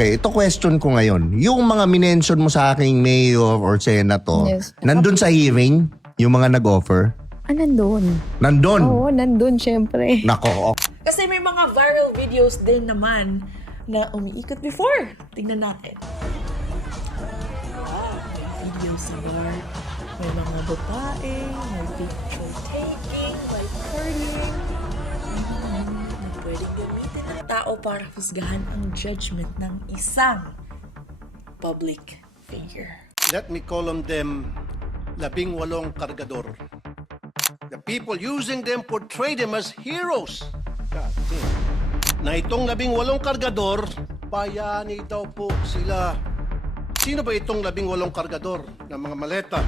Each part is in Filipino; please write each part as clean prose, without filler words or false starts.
Okay, ito question ko ngayon. Yung mga minention mo sa aking mayor or senator, Yes. nandun sa hearing, yung mga nag-offer? Nandun. Nandun? Oo, nandun syempre. Nako, Kasi may mga viral videos din naman na umiikot before. Tingnan natin. May video sa bar. May mga babae, may picture taking, may partying. Na pwedeng gamitin ng tao para husgahan ang judgment ng isang public figure. Let me call on them 18 kargador. The people using them portray them as heroes. God damn. Na itong 18 kargador, bayani daw po sila. Sino ba itong 18 kargador ng mga maleta?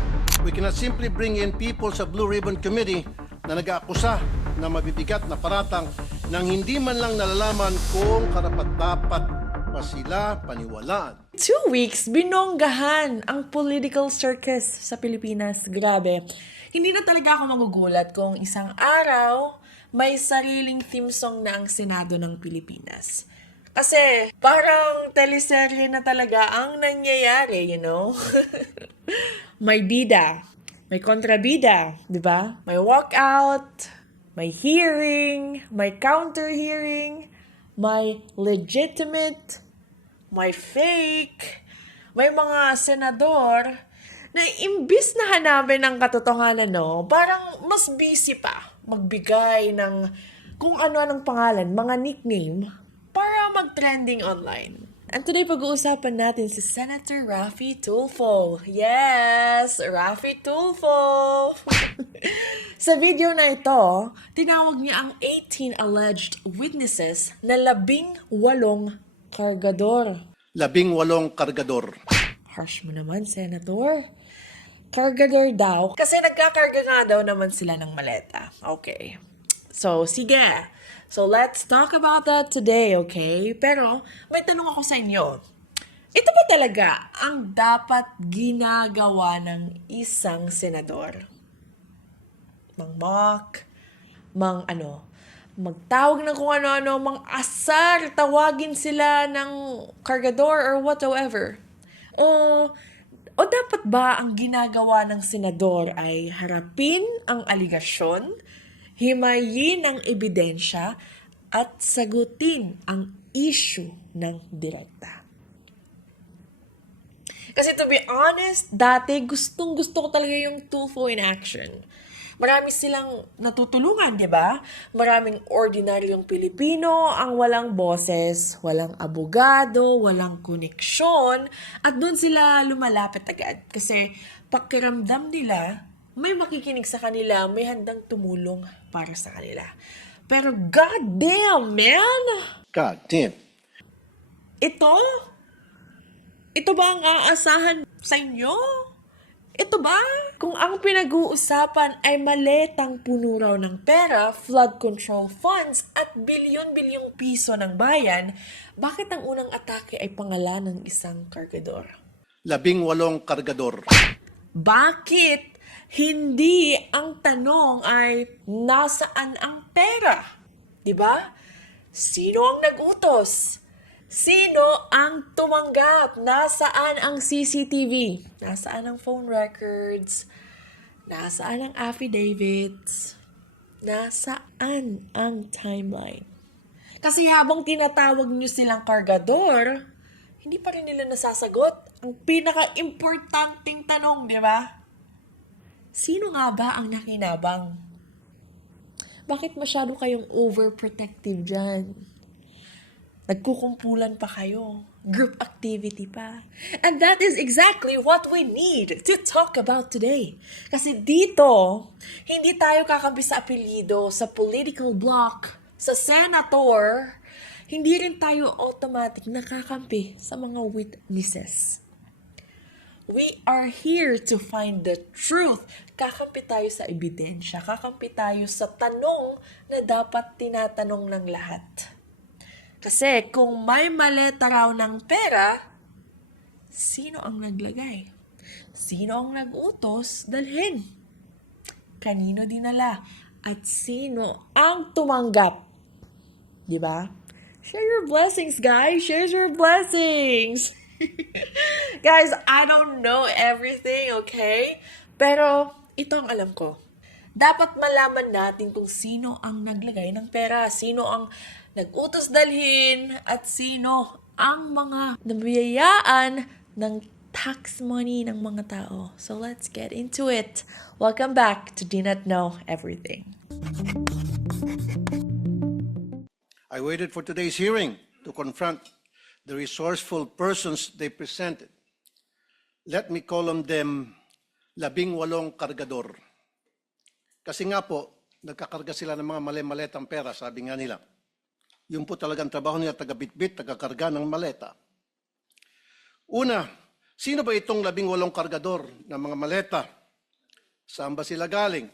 We cannot simply bring in people sa Blue Ribbon Committee na nag-aakusa na mabibigat na paratang nang hindi man lang nalalaman kung karapat-dapat pa sila paniwalaan. 2 weeks, binonggahan ang political circus sa Pilipinas. Grabe. Hindi na talaga ako magugulat kung isang araw may sariling theme song na ang Senado ng Pilipinas. Kasi parang teleserye na talaga ang nangyayari, you know? May bida, may kontrabida, di ba? May walkout, may hearing, may counter-hearing, may legitimate, may fake, may mga senador na imbis na hanapin ng katotohanan, no, parang mas busy pa magbigay ng kung ano-anong pangalan, mga nickname, para mag-trending online. And today, pag-uusapan natin si Senator Raffy Tulfo. Yes, Raffy Tulfo! Sa video na ito, tinawag niya ang 18 alleged witnesses na 18 kargador. 18 kargador. Harsh mo naman, Senator. Kargador daw. Kasi nagkakarga nga daw naman sila ng maleta. Okay. So, sige. So, let's talk about that today, okay? Pero, may tanong ako sa inyo. Ito ba talaga ang dapat ginagawa ng isang senador? Mang-mock, magtawag ng kung ano-ano, mang-asar, tawagin sila ng kargador or whatsoever. O dapat ba ang ginagawa ng senador ay harapin ang aligasyon, himayin ang ebidensya, at sagutin ang issue ng direkta? Kasi to be honest, dati gustong-gusto ko talaga yung Tulfo in action. Marami silang natutulungan, di ba? Maraming ordinaryong Pilipino ang walang boses, walang abogado, walang koneksyon, at doon sila lumalapit agad. Kasi pakiramdam nila, may makikinig sa kanila, may handang tumulong para sa kanila. Pero god damn, man! God damn. Ito ba ang aasahan sa inyo? Ito ba? Kung ang pinag-uusapan ay maletang puno raw ng pera, flood control funds, at bilyon-bilyong piso ng bayan, bakit ang unang atake ay pangalan ng isang kargador? 18 kargador. Bakit hindi ang tanong ay nasaan ang pera? 'Di ba? Sino ang nag-utos? Sino ang tumanggap? Nasaan ang CCTV? Nasaan ang phone records? Nasaan ang affidavits? Nasaan ang timeline? Kasi habang tinatawag niyo silang kargador, hindi pa rin nila nasasagot ang pinaka-importanting tanong, di ba? Sino nga ba ang nakinabang? Bakit masyado kayong overprotective dyan? Nagkukumpulan pa kayo. Group activity pa. And that is exactly what we need to talk about today. Kasi dito, hindi tayo kakampi sa apelyido, sa political bloc, sa senator. Hindi rin tayo automatic nakakampi sa mga witnesses. We are here to find the truth. Kakampi tayo sa ebidensya. Kakampi tayo sa tanong na dapat tinatanong ng lahat. Kasi kung may maleta raw ng pera, sino ang naglagay? Sino ang nag-utos dalhin? Kanino dinala? At sino ang tumanggap? Di ba? Share your blessings, guys. Share your blessings. Guys, I don't know everything, okay? Pero ito ang alam ko. Dapat malaman natin kung sino ang naglagay ng pera, sino ang nag-utos dalhin, at sino ang mga nabiyayaan ng tax money ng mga tao. So let's get into it. Welcome back to Do Not Know Everything. I waited for today's hearing to confront the resourceful persons they presented. Let me call on them 18 kargador. Kasi nga po, nagkakarga sila ng mga mali-maletang pera, sabi nga nila. Yun po talagang trabaho nila, taga-bitbit, taga-karga ng maleta. Una, sino ba itong 18 kargador ng mga maleta? Saan ba sila galing?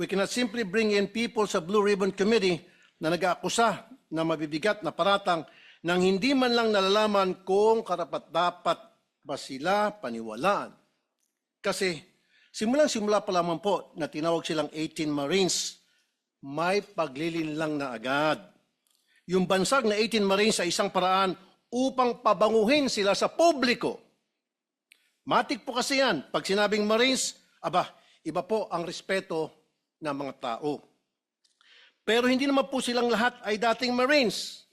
We cannot simply bring in people sa Blue Ribbon Committee na nag-aakusa na mabibigat na paratang nang hindi man lang nalalaman kung karapat-dapat ba sila paniwalaan. Kasi simulang-simula pa lamang po na tinawag silang 18 Marines, may paglilin lang na agad. Yung bansag na 18 Marines sa isang paraan upang pabanguhin sila sa publiko. Matik po kasi yan. Pag sinabing Marines, iba po ang respeto ng mga tao. Pero hindi naman po silang lahat ay dating Marines.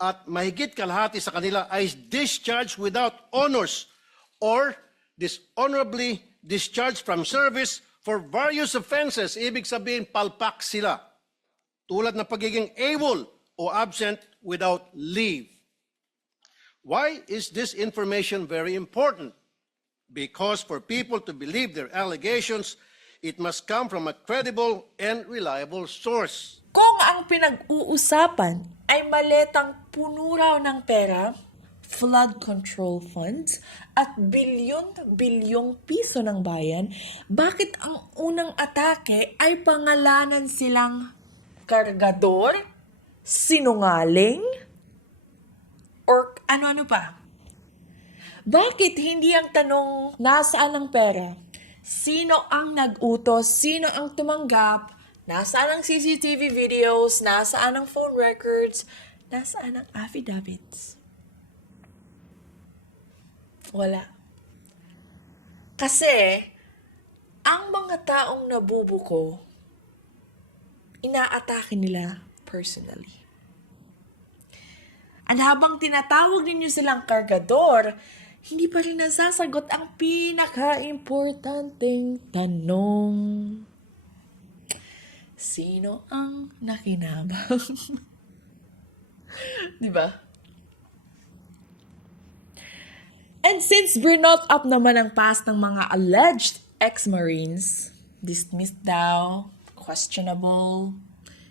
At mahigit kalahati sa kanila ay discharged without honors or dishonorably discharged from service for various offenses. Ibig sabihin, palpak sila. Tulad ng pagiging AWOL o absent without leave. Why is this information very important? Because for people to believe their allegations, it must come from a credible and reliable source. Kung ang pinag-uusapan ay maletang puno raw ng pera, flood control funds, at bilyon-bilyong piso ng bayan, bakit ang unang atake ay pangalanan silang kargador, sinungaling, or ano-ano pa? Bakit hindi ang tanong, nasaan ang pera? Sino ang nag-utos? Sino ang tumanggap? Nasaan ang CCTV videos? Nasaan ang phone records? Nasaan ang affidavits? Wala. Kasi, ang mga taong nabubuko, inaatake nila personally. At habang tinatawag ninyo silang kargador, hindi pa rin nasasagot ang pinaka-importanteng tanong. Sino ang nakinabang? Diba? And since brinot up naman ang past ng mga alleged ex-Marines, dismissed daw, questionable,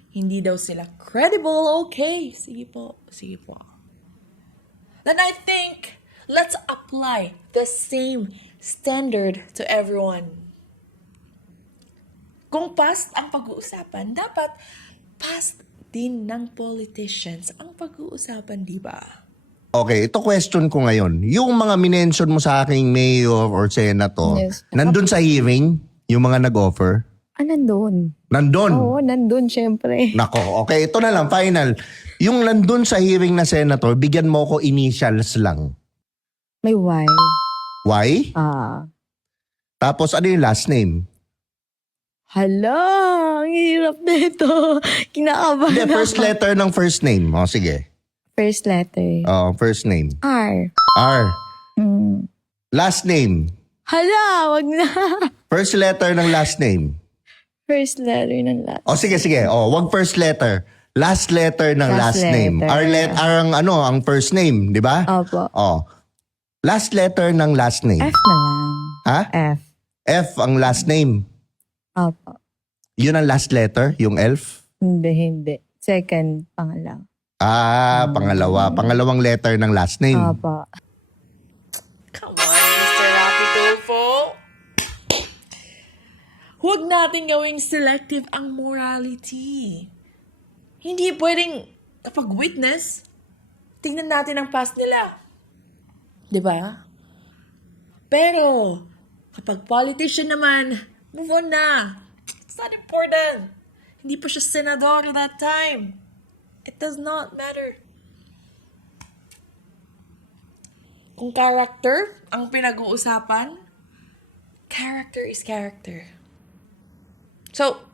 hindi daw sila credible, okay, sige po. Then I think, let's apply the same standard to everyone. Kung past ang pag-uusapan, dapat past din ng politicians ang pag-uusapan, di ba? Okay, ito question ko ngayon. Yung mga minention mo sa aking mayor or senator, Yes. nandun sa hearing, yung mga nag-offer? Nandun. Nandun? Oo, nandun syempre. Nako, okay, ito na lang, final. Yung nandun sa hearing na senator, bigyan mo ko initials lang. May why. Why? Tapos ano yung last name? Hala, ang hirap na ito. Kinakabahan Hindi, first ako. letter ng first name. O, sige. First letter. First name. R. R. Mm. Last name. Hala, wag na. First letter ng last name. First letter ng last. O, sige. Wag first letter. Last letter ng last Last name. letter. R ang first name, di ba? Opo. Last letter ng last name. F na lang. Ha? F. F ang last name. Opo. Yun ang last letter, yung elf? Hindi. Second, pangalaw. Pangalawa. Pangalawang letter ng last name. Opo. Come on, Mr. Rapi Tulfo. Huwag natin gawing selective ang morality. Hindi pwedeng kapag witness, tingnan natin ang past nila. Diba? Pero, kapag politician naman, move on na. It's not important. Hindi pa siya senador at that time. It does not matter. Kung character ang pinag-uusapan, character is character. So,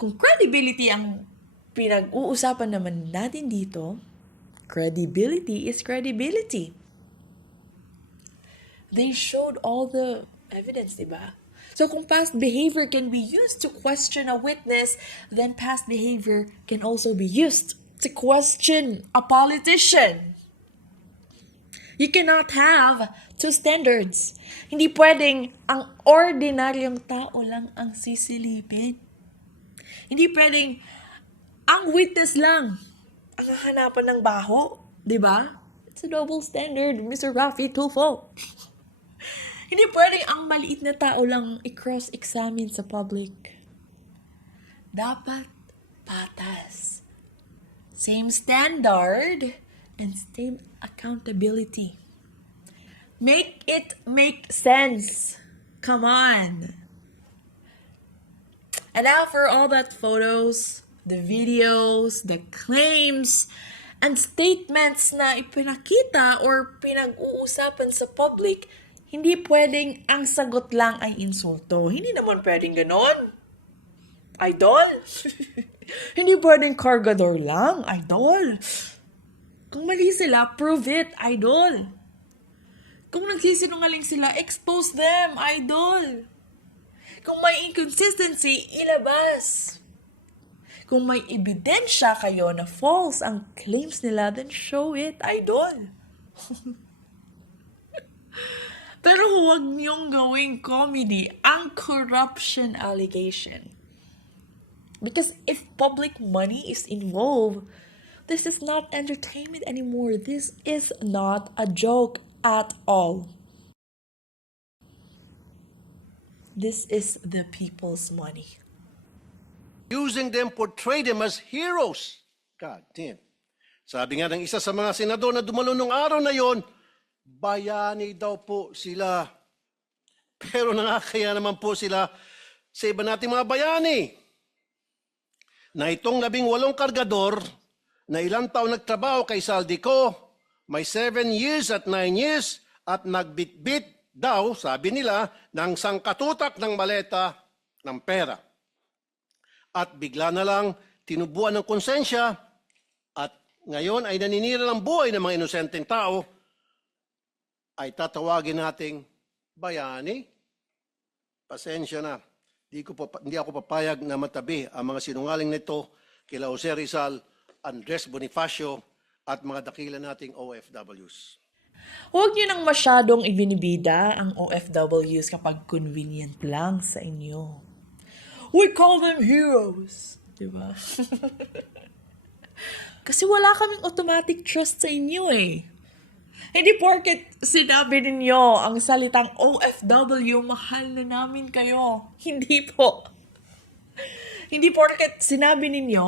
kung credibility ang pinag-uusapan naman natin dito, credibility is credibility. They showed all the evidence, diba? So kung past behavior can be used to question a witness, then past behavior can also be used to question a politician. You cannot have two standards. Hindi pwedeng ang ordinaryong tao lang ang sisilipin. Hindi pwedeng ang witness lang ang hahanapan ng baho. Diba? It's a double standard, Mr. Rafi Tulfo. Hindi pwedeng ang maliit na tao lang i-cross-examine sa public. Dapat patas. Same standard and same accountability. Make it make sense. Come on. And now for all that photos, the videos, the claims, and statements na ipinakita or pinag-uusapan sa public, hindi pwedeng ang sagot lang ay insulto. Hindi naman pwedeng ganon. Idol? Hindi pwedeng kargador lang. Idol? Kung mali sila, prove it. Idol? Kung nagsisinungaling sila, expose them. Idol? Kung may inconsistency, ilabas. Kung may ebidensya kayo na false ang claims nila, then show it. Idol? Pero huwag niyong gawing comedy ang corruption allegation. Because if public money is involved, this is not entertainment anymore. This is not a joke at all. This is the people's money. Using them, portray them as heroes. God damn. Sabi nga ng isa sa mga senador na dumalo nung araw na yon, bayani daw po sila. Pero nakakaya naman po sila sa iba nating mga bayani. Na itong 18 kargador na ilang taon nagtrabaho kay Saldico, may 7 years at 9 years at nagbitbit daw, sabi nila, ng sangkatutak ng maleta ng pera. At bigla na lang tinubuan ng konsensya at ngayon ay naninira ng buhay ng mga inosenteng tao, ay tatawagin nating bayani. Pasensya na. Hindi ako papayag na matabi ang mga sinungaling nito kila Jose Rizal, Andres Bonifacio at mga dakila nating OFWs. Huwag niyo nang masyadong ibinibida ang OFWs kapag convenient lang sa inyo. We call them heroes. Diba? Kasi wala kaming automatic trust sa inyo eh. Hindi porket sinabi ninyo ang salitang OFW, mahal na namin kayo. Hindi po. Hindi porket sinabi ninyo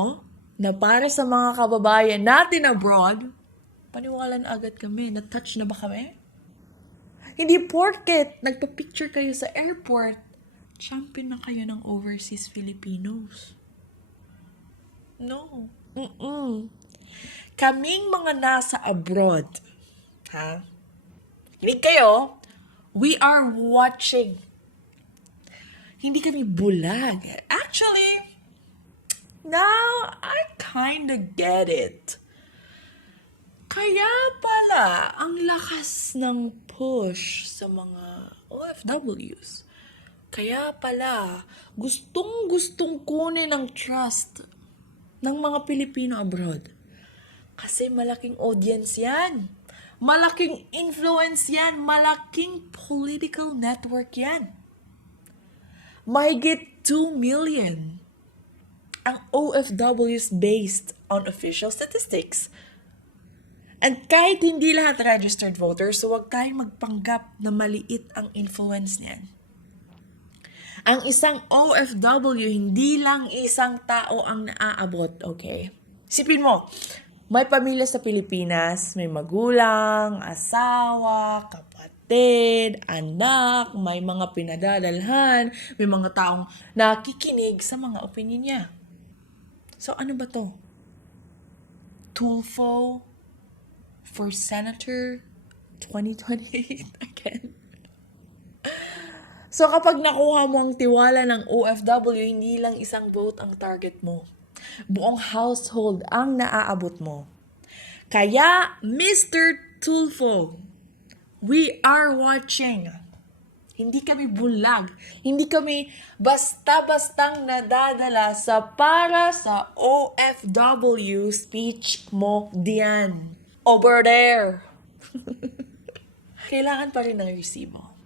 na para sa mga kababayan natin abroad, paniwala na agad kami. Na-touch na ba kami? Hindi porket nagpa-picture kayo sa airport, champion na kayo ng overseas Filipinos. No. Kaming mga nasa abroad, ha? Hinig kayo, we are watching. Hindi kami bulag. Actually, now I kinda get it. Kaya pala, ang lakas ng push sa mga OFWs. Kaya pala, gustong-gustong kunin ang trust ng mga Pilipino abroad. Kasi malaking audience yan. Malaking influence yan. Malaking political network yan. Mahigit 2 million ang OFWs based on official statistics. And kahit hindi lahat registered voters, so huwag tayong magpanggap na maliit ang influence niyan. Ang isang OFW, hindi lang isang tao ang naaabot, okay? Isipin mo, may pamilya sa Pilipinas, may magulang, asawa, kapatid, anak, may mga pinadadalhan, may mga taong nakikinig sa mga opinion niya. So ano ba to? Tulfo for Senator 2028 again. So kapag nakuha mo ang tiwala ng OFW, hindi lang isang vote ang target mo. Buong household ang naaabot mo. Kaya, Mr. Tulfo, we are watching. Hindi kami bulag. Hindi kami basta-bastang nadadala para sa OFW speech mo diyan. Over there. Kailangan pa rin ng resibo.